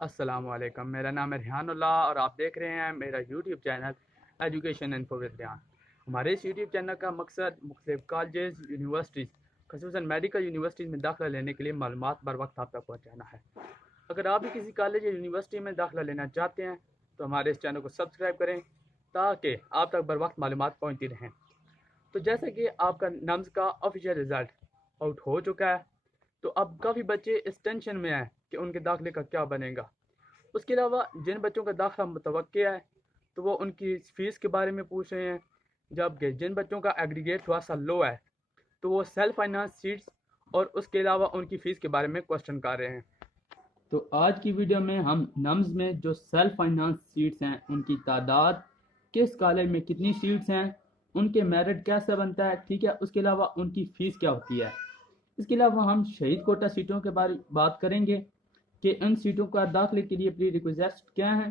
अस्सलामुअलैकुम, मेरा नाम है रिहानुल्लाह और आप देख रहे हैं मेरा YouTube channel education info with Rihan. हमारे इस यूट्यूब चैनल का मकसद मुख्तलिफ कॉलेजेस, यूनिवर्सिटीज़, खसूसन मेडिकल यूनिवर्सिटीज़ में दाखिला लेने के लिए मालूमात बर वक्त आप तक पहुँचाना है। अगर आप भी किसी कॉलेज या यूनिवर्सिटी में दाखिला लेना चाहते हैं तो हमारे इस चैनल को सब्सक्राइब करें ताकि आप तक बर वक्त मालूमात पहुँचती रहें। तो जैसा कि आपका नम्स का ऑफिशियल रिज़ल्ट आउट हो चुका है, तो अब काफ़ी बच्चे इस टेंशन में हैं कि उनके दाखिले का क्या बनेगा। उसके अलावा जिन बच्चों का दाखिला मुतवक्किल है तो वो उनकी फ़ीस के बारे में पूछ रहे हैं, जबकि जिन बच्चों का एग्रीगेट थोड़ा सा लो है तो वो सेल्फ फाइनेंस सीट्स और उसके अलावा उनकी फ़ीस के बारे में क्वेश्चन कर रहे हैं। तो आज की वीडियो में हम नम्स में जो सेल्फ फाइनेंस सीट्स हैं उनकी तादाद, किस कॉलेज में कितनी सीट्स हैं, उनके मेरिट कैसे बनता है, ठीक है, उसके अलावा उनकी फ़ीस क्या होती है। इसके अलावा हम शहीद कोटा सीटों के बारे बात करेंगे कि इन सीटों का दाखिले के लिए प्री रिक्वेस्ट क्या है,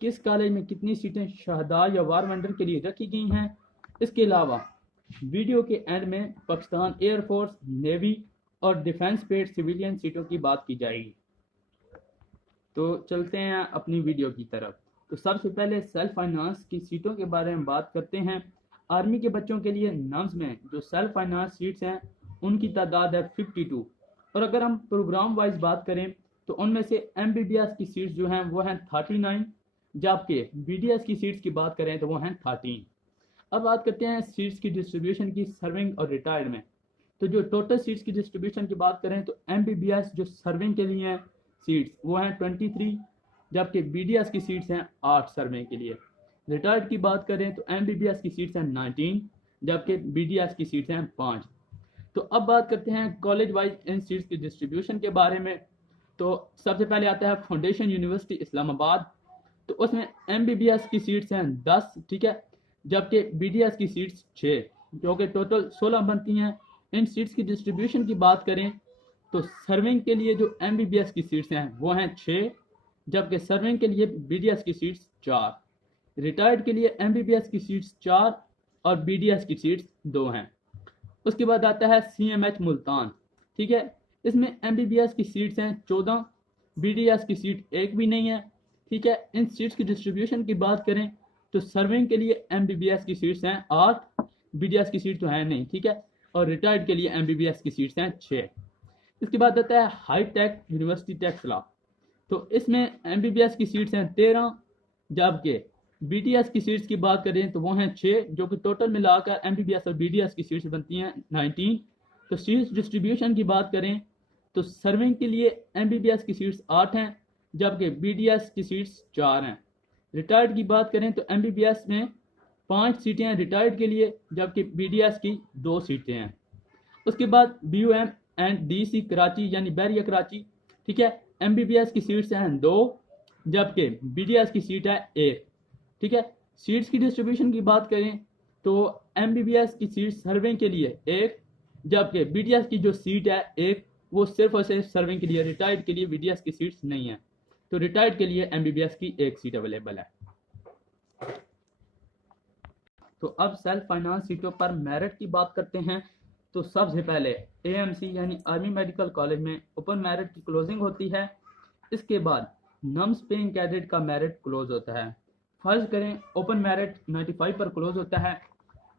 किस कॉलेज में कितनी सीटें शहदा या वार वेंडर के लिए रखी गई हैं। इसके अलावा वीडियो के एंड में पाकिस्तान एयरफोर्स, नेवी और डिफेंस पेड सिविलियन सीटों की बात की जाएगी। तो चलते हैं अपनी वीडियो की तरफ। तो सबसे पहले सेल्फ फाइनेंस की सीटों के बारे में बात करते हैं। आर्मी के बच्चों के लिए नम्स में जो सेल्फ फाइनेंस सीट्स हैं उनकी तादाद है 52। और अगर हम प्रोग्राम वाइज बात करें तो उनमें से MBBS की सीट्स जो हैं वो हैं 39, जबकि BDS की सीट्स की बात करें तो वो हैं 13। अब बात करते हैं सीट्स की डिस्ट्रीब्यूशन की सर्विंग और रिटायर्ड में। तो जो टोटल सीट्स की डिस्ट्रीब्यूशन की बात करें तो MBBS जो सर्विंग के लिए हैं सीट्स वो हैं 23, जबकि BDS की सीट्स हैं 8 सर्विंग के लिए। रिटायर्ड की बात करें तो MBBS की सीट्स हैं 19, जबकि BDS की सीट्स हैं 5। तो अब बात करते हैं कॉलेज वाइज इन सीट्स की डिस्ट्रीब्यूशन के बारे में। तो सबसे पहले आता है फाउंडेशन यूनिवर्सिटी इस्लामाबाद। तो उसमें MBBS की सीट्स हैं 10, ठीक है, जबकि BDS की सीट्स 6, जो कि टोटल 16 बनती हैं। इन सीट्स की डिस्ट्रीब्यूशन की बात करें तो सर्विंग के लिए जो MBBS की सीट्स हैं वो हैं 6, जबकि सर्विंग के लिए BDS की सीट्स 4। रिटायर्ड के लिए MBBS की सीट्स 4 और BDS की सीट्स 2 हैं। उसके बाद आता है CMH मुल्तान, ठीक है, इसमें MBBS की सीट्स हैं 14, BDS की सीट एक भी नहीं है, ठीक है। इन सीट्स की डिस्ट्रीब्यूशन की बात करें तो सर्विंग के लिए MBBS की सीट्स हैं 8, BDS की सीट तो है नहीं, ठीक है, और रिटायर्ड के लिए MBBS की सीट्स हैं 6। इसके बाद आता है हाई टेक यूनिवर्सिटी टेक्सला। तो इसमें MBBS की सीट्स हैं 13, जबकि BDS की सीट्स की बात करें तो वो हैं 6, जो कि टोटल मिलाकर MBBS और BDS की सीट्स बनती हैं 19। तो सीट्स डिस्ट्रीब्यूशन की बात करें तो सर्विंग के लिए MBBS की सीट्स 8 हैं, जबकि BDS की सीट्स 4 हैं। रिटायर्ड की बात करें तो MBBS में 5 सीटें हैं रिटायर्ड के लिए, जबकि BDS की 2 सीटें हैं। उसके बाद BUM एंड DC कराची यानी बैरिया कराची, ठीक है, MBBS की सीट्स हैं 2, जबकि BDS की सीट है 1, ठीक है। सीट्स की डिस्ट्रीब्यूशन की बात करें तो MBBS की सीट सर्विंग के लिए 1, जबकि BDS की जो सीट है 1 वो सिर्फ और सिर्फ सर्विंग के लिए, रिटायर्ड के लिए BDS की सीट्स नहीं है। तो रिटायर्ड के लिए MBBS की 1 सीट अवेलेबल है। तो अब सेल्फ फाइनेंस सीटों पर मेरिट की बात करते हैं। तो सबसे पहले AMC यानी आर्मी मेडिकल कॉलेज में ओपन मेरिट की क्लोजिंग होती है। इसके बाद नम्स पेइंग कैडेट का मेरिट क्लोज होता है। फर्ज करें ओपन मेरिट 95 पर क्लोज होता है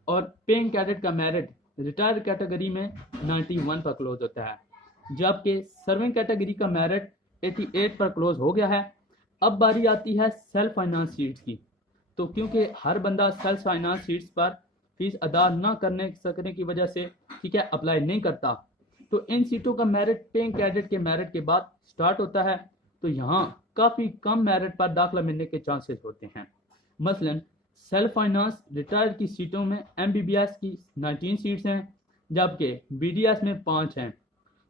और पेइंग कैडेट का मेरिट रिटायर्ड कैटेगरी में 91 पर क्लोज होता है, जबकि सर्विंग कैटेगरी का मेरिट 88 पर क्लोज हो गया है। अब बारी आती है सेल्फ फाइनेंस सीट्स की। तो क्योंकि हर बंदा सेल्फ फाइनेंस सीट्स पर फीस अदा न करने सकने की वजह से, ठीक है, अप्लाई नहीं करता, तो इन सीटों का मेरिट पेइंग कैडेट के मेरिट के बाद स्टार्ट होता है। तो यहाँ काफ़ी कम मेरिट पर दाखिला मिलने के चांसेस होते हैं। मसलन सेल्फ फाइनेंस रिटायर्ड की सीटों में MBBS की 19 सीट्स हैं, जबकि BDS में 5 हैं।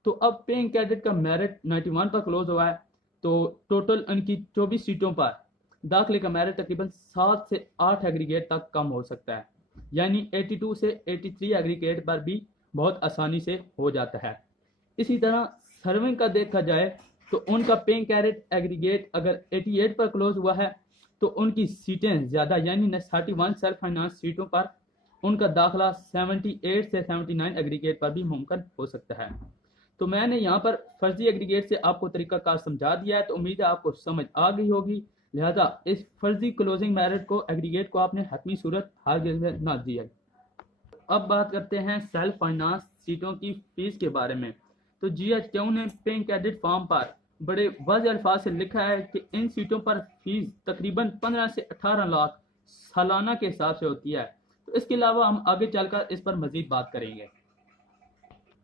तो अब पेइंग कैडेट का मेरिट 91 पर क्लोज हुआ है, तो टोटल उनकी 24 सीटों पर दाखिले का मेरिट तकरीबन 7 से 8 एग्रीगेट तक कम हो सकता है, यानी 82 से 83 एग्रीगेट पर भी बहुत आसानी से हो जाता है। इसी तरह सर्विंग का देखा जाए तो उनका पेइंग कैडेट एग्रीगेट अगर 88 पर क्लोज हुआ है तो उनकी सीटें ज़्यादा यानी 31 सेल्फ फाइनेंस सीटों पर उनका दाखिला 78 से 79 एग्रीगेट पर भी मुमकिन हो सकता है। तो मैंने यहाँ पर फर्जी एग्रीगेट से आपको तरीकाकार समझा दिया है, तो उम्मीद है आपको समझ आ गई होगी। लिहाजा इस फर्जी क्लोजिंग मेरिट को एग्रीगेट को आपने हतमी सूरत हारगिज़ में ना दिया। अब बात करते हैं सेल्फ फाइनेंस सीटों की फीस के बारे में। तो GHQ ने पेइंग कैडेट फॉर्म पर बड़े वाज़ेह अल्फाज से लिखा है कि इन सीटों पर फीस तकरीबन 15 से 18 लाख सालाना के हिसाब से होती है। तो इसके अलावा हम आगे चलकर इस पर मजीद बात करेंगे।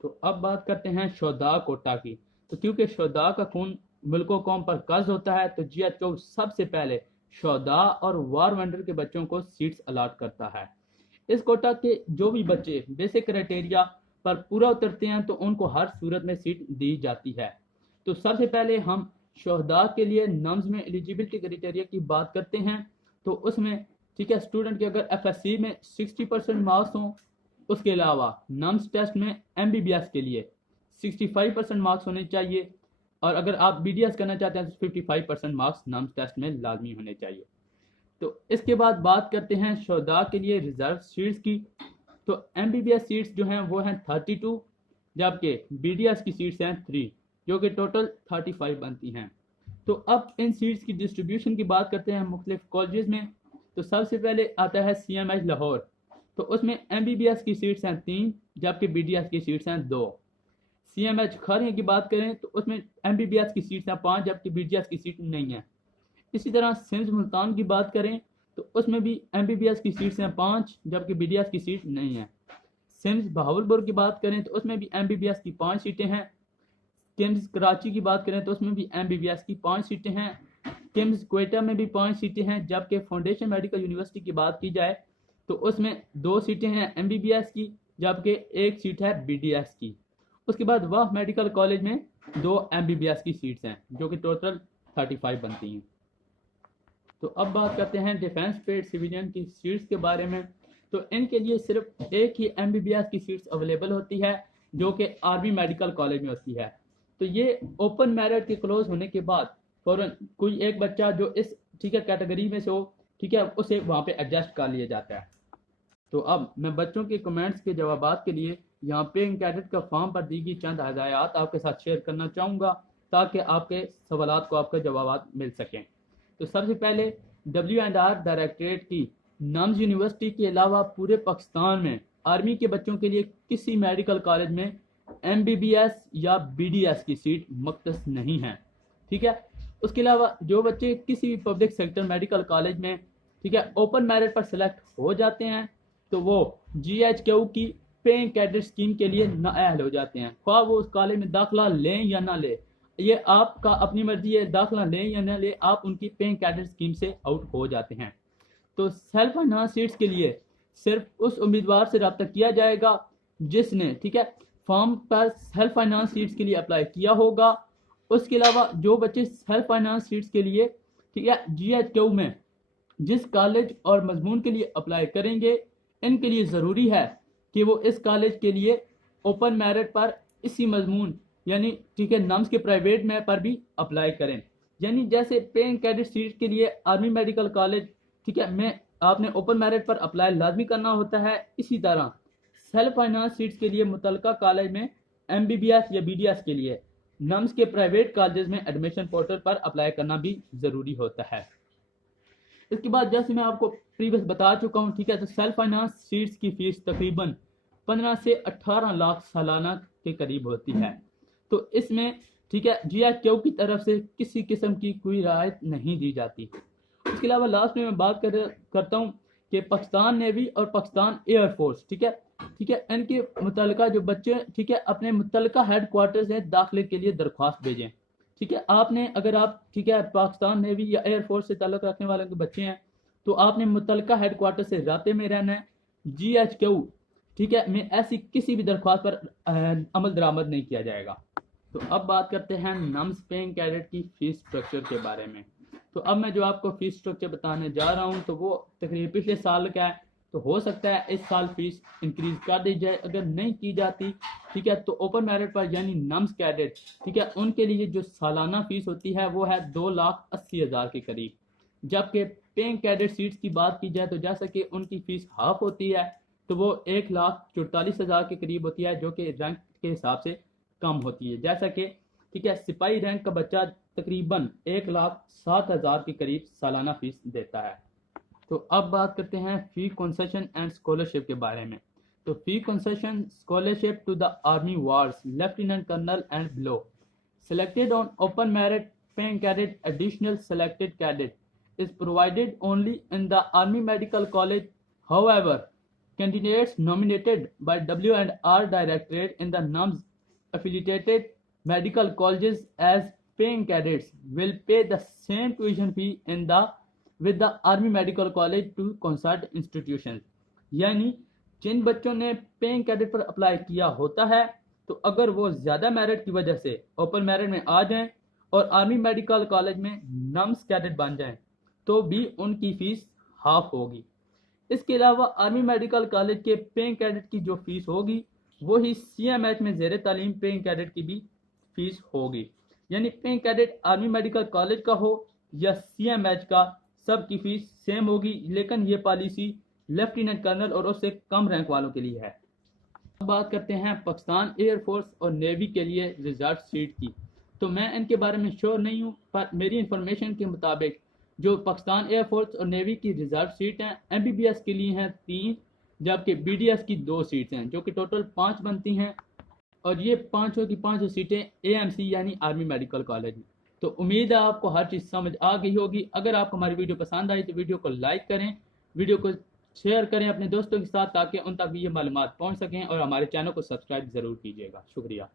तो अब बात करते हैं शोधा कोटा की। तो क्योंकि शोधा का खून मुल्कों कौम पर कर्ज होता है, तो GHQ सबसे पहले शोधा और वार वेंडर के बच्चों को सीट्स अलाट करता है। इस कोटा के जो भी बच्चे बेसिक क्राइटेरिया पर पूरा उतरते हैं तो उनको हर सूरत में सीट दी जाती है। तो सबसे पहले हम शोहदा के लिए नम्स में एलिजिबिलिटी क्राइटेरिया की बात करते हैं। तो उसमें ठीक है, स्टूडेंट के अगर FSC में 60% मार्क्स हों, उसके अलावा नम्स टेस्ट में MBBS के लिए 65% मार्क्स होने चाहिए, और अगर आप BDS करना चाहते हैं तो 55% मार्क्स नम्स टेस्ट में लाजमी होने चाहिए। तो इसके बाद बात करते हैं शोधा के लिए रिजर्व सीट्स की। तो MBBS सीट्स जो हैं वो हैं 32, जबकि BDS की सीट्स हैं 3, जो कि टोटल 35 बनती हैं। तो अब इन सीट्स की डिस्ट्रीब्यूशन की बात करते हैं मुख्तलिफ कॉलेजेस में। तो सबसे पहले आता है CMH लाहौर। तो उसमें MBBS की सीट्स हैं 3, जबकि BDS की सीट्स हैं 2। CMH खारिया की बात करें तो उसमें MBBS की सीट्स हैं 5, जबकि BDS की सीट नहीं है। इसी तरह सिम्स मुल्तान की बात करें तो उसमें भी MBBS की सीट्स हैं 5, जबकि BDS की सीट नहीं है। सिम्स बहावलपुर की बात करें तो उसमें भी MBBS की 5 सीटें हैं। किम्स कराची की बात करें तो उसमें भी MBBS की 5 सीटें हैं। किम्स क्वेटा में भी 5 सीटें हैं, जबकि फाउंडेशन मेडिकल यूनिवर्सिटी की बात की जाए तो उसमें 2 सीटें हैं MBBS की, जबकि 1 सीट है BDS की। उसके बाद वह मेडिकल कॉलेज में 2 MBBS की सीट्स हैं, जो कि टोटल 35 बनती हैं। तो अब बात करते हैं डिफेंस पेड सिविलियन की सीट्स के बारे में। तो इनके लिए सिर्फ एक ही MBBS की सीट्स अवेलेबल होती है, जो कि आर्मी मेडिकल कॉलेज में होती है। तो ये ओपन मेरिट के क्लोज होने के बाद फौरन कोई एक बच्चा जो इस ठीक है कैटेगरी में से हो, ठीक है, उसे वहाँ पे एडजस्ट कर लिया जाता है। तो अब मैं बच्चों के कमेंट्स के जवाबात के लिए यहाँ पे कैडेट का फॉर्म पर दी गई चंद हदायत आपके साथ शेयर करना चाहूँगा, ताकि आपके सवालात को आपके जवाब मिल सकें। तो सबसे पहले W&R डायरेक्टरेट की नम्स यूनिवर्सिटी के अलावा पूरे पाकिस्तान में आर्मी के बच्चों के लिए किसी मेडिकल कॉलेज में MBBS या BDS की सीट मुख्तस नहीं है, ठीक है। उसके अलावा जो बच्चे किसी भी पब्लिक सेक्टर मेडिकल कॉलेज में ठीक है ओपन मेरिट पर सिलेक्ट हो जाते हैं, तो वो GHQ की पेइंग कैडेट स्कीम के लिए नाअहल हो जाते हैं। ख्वाह वो उस कॉलेज में दाखिला लें या ना लें, ये आपका अपनी मर्जी है, दाखिला लें या ना लें, आप उनकी पेइंग कैडेट स्कीम से आउट हो जाते हैं। तो सेल्फ फाइनेंस सीट्स के लिए सिर्फ उस उम्मीदवार से रब्ता किया जाएगा जिसने ठीक है फॉर्म पर सेल्फ फाइनेंस सीट्स के लिए अप्लाई किया होगा। उसके अलावा जो बच्चे सेल्फ फाइनेंस सीट्स के लिए ठीक है GHQ में जिस कॉलेज और मजमून के लिए अप्लाई करेंगे, इनके लिए ज़रूरी है कि वो इस कॉलेज के लिए ओपन मेरिट पर इसी मजमून यानी ठीक है नम्स के प्राइवेट में पर भी अप्लाई करें। यानी जैसे पेइंग कैडेट सीट के लिए आर्मी मेडिकल कॉलेज ठीक है में आपने ओपन मेरिट पर अप्लाई लाजमी करना होता है, इसी तरह सेल्फ फाइनेंस सीट्स के लिए मुतलका कॉलेज में MBBS या BDS के लिए नम्स के प्राइवेट कॉलेज में एडमिशन पोर्टल पर अप्लाई करना भी ज़रूरी होता है। इसके बाद जैसे मैं आपको प्रीवियस बता चुका हूँ, ठीक है, तो सेल्फ फाइनेंस सीट्स की फीस तकरीबन 15 से 18 लाख सालाना के करीब होती है। तो इसमें ठीक है GHQ की तरफ से किसी किस्म की कोई राहत नहीं दी जाती। इसके अलावा लास्ट में मैं बात करता हूँ कि पाकिस्तान नेवी और पाकिस्तान एयरफोर्स ठीक है इनके मुतलका जो बच्चे ठीक है अपने मुतलका हेडक्वार्टर से दाखिले के लिए दरख्वास्त भेजें। ठीक है, आपने अगर आप ठीक है पाकिस्तान नेवी या एयरफोर्स से ताल्लुक़ रखने वाले के बच्चे हैं तो आपने मुतलका हेडक्वार्टर से राब्ते में रहना है। GHQ ठीक है में ऐसी किसी भी दरख्वास्त पर अमल दरामद नहीं किया जाएगा। तो अब बात करते हैं नम्स पेइंग कैडेट की फीस स्ट्रक्चर के बारे में। तो अब मैं जो आपको फीस स्ट्रक्चर बताने जा रहा हूँ तो वो तकरीबन पिछले साल का है, तो हो सकता है इस साल फीस इंक्रीज कर दी जाए। अगर नहीं की जाती ठीक है तो ओपन मेरिट पर यानी नम्स कैडेट ठीक है उनके लिए जो सालाना फीस होती है वो है 2,80,000 के करीब, जबकि पेइंग कैडेट सीट्स की बात की जाए तो जैसा कि उनकी फीस हाफ होती है तो वो 1,44,000 के करीब होती है, जो कि रैंक के हिसाब से कम होती है। जैसा कि ठीक है, सिपाही रैंक का बच्चा तकरीबन 1,07,000 के करीब सालाना फीस देता है। तो अब बात करते हैं फी कंसेशन एंड स्कॉलरशिप के बारे में। तो fee concession scholarship to the army wards lieutenant colonel and below selected on open merit paying cadet additional selected cadet is provided only in the Army Medical College. However, candidates nominated by W&R Directorate in the NUMS affiliated medical colleges as paying cadets will pay the same tuition fee in the with the Army Medical College to concert institutions. यानी जिन बच्चों ने paying cadet पर apply किया होता है, तो अगर वो ज़्यादा मेरिट की वजह से ओपन मेरिट में आ जाएं और आर्मी मेडिकल कॉलेज में नम्स कैडेट बन जाएं, तो भी उनकी फ़ीस हाफ होगी। इसके अलावा आर्मी मेडिकल कॉलेज के पेइंग कैडेट की जो फ़ीस होगी वही CMH में ज़ेर तालीम पेइंग कैडेट की भी फ़ीस होगी। यानी paying cadet army medical college का हो या CMH का, सब की फ़ीस सेम होगी, लेकिन ये पॉलिसी लेफ्टिनेंट कर्नल और उससे कम रैंक वालों के लिए है। अब बात करते हैं पाकिस्तान एयरफोर्स और नेवी के लिए रिजर्व सीट की। तो मैं इनके बारे में श्योर नहीं हूँ, पर मेरी इंफॉर्मेशन के मुताबिक जो पाकिस्तान एयरफोर्स और नेवी की रिजर्व सीट हैं MBBS के लिए हैं 3, जबकि BDS की 2 सीट्स हैं, जो कि टोटल 5 बनती हैं। और ये पाँचों की पाँचों सीटें AMC यानी आर्मी मेडिकल कॉलेज में। तो उम्मीद है आपको हर चीज़ समझ आ गई होगी। अगर आपको हमारी वीडियो पसंद आई तो वीडियो को लाइक करें, वीडियो को शेयर करें अपने दोस्तों के साथ, ताकि उन तक भी ये मालूमात पहुंच सकें, और हमारे चैनल को सब्सक्राइब ज़रूर कीजिएगा। शुक्रिया।